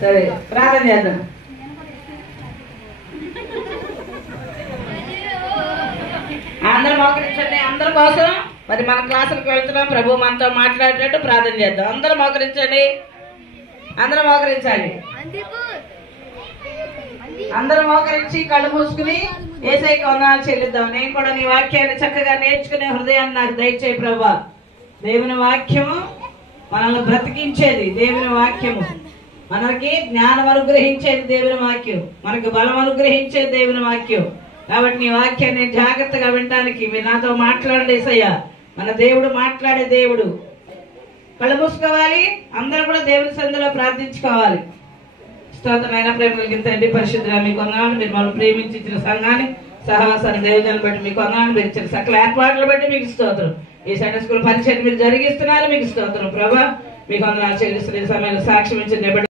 సరే ప్రార్థన చేద్దాం. అందరూ మోకరించండి. అందరి కోసం మరి మన క్లాసులకు వెళ్తున్నాం. ప్రభు మనతో మాట్లాడేటట్టు ప్రార్థన చేద్దాం. అందరూ మోకరించండి. అందరూ మోకరించాలి. అందరూ మోకరించి కళ్ళు మూసుకుని యేసయ్యకి వందనాలు చెల్లిద్దాం. నేను కూడా నీ వాక్యాన్ని చక్కగా నేర్చుకునే హృదయాన్ని నాకు దయచేయి ప్రభువా. దేవుని వాక్యము మనల్ని బ్రతికించేది. దేవుని వాక్యము మనకి జ్ఞానం అనుగ్రహించేది. దేవుని వాక్యం మనకు బలం అనుగ్రహించేది. దేవుని వాక్యం. కాబట్టి నీ వాక్యాన్ని జాగ్రత్తగా వినడానికి మీరు నాతో మాట్లాడండి యేసయ్య. మన దేవుడు మాట్లాడే దేవుడు. కళ్ళు మూసుకోవాలి. అందరూ కూడా దేవుని సన్నిధిలో ప్రార్థించుకోవాలి. స్తోత్రమైన ప్రేమ కలిగిన తండ్రి పరిశుద్ధుడా మీకు వందనాలు. మీరు మనం ప్రేమించి ఇచ్చిన సంఘాన్ని సహవాసాన్ని దైవజనాన్ని బట్టి మీకు వందనాలు. మీరు ఇచ్చిన సకల ఏర్పాట్లను బట్టి మీకు స్తోత్రం. ఈ సండే స్కూల్ పరిచయం మీరు జరిగిస్తున్నారు. మీకు స్తోత్రం ప్రభా. మీకు వందనాలు చెల్లిస్తున్న సమయంలో సాక్ష్యం ఇచ్చిన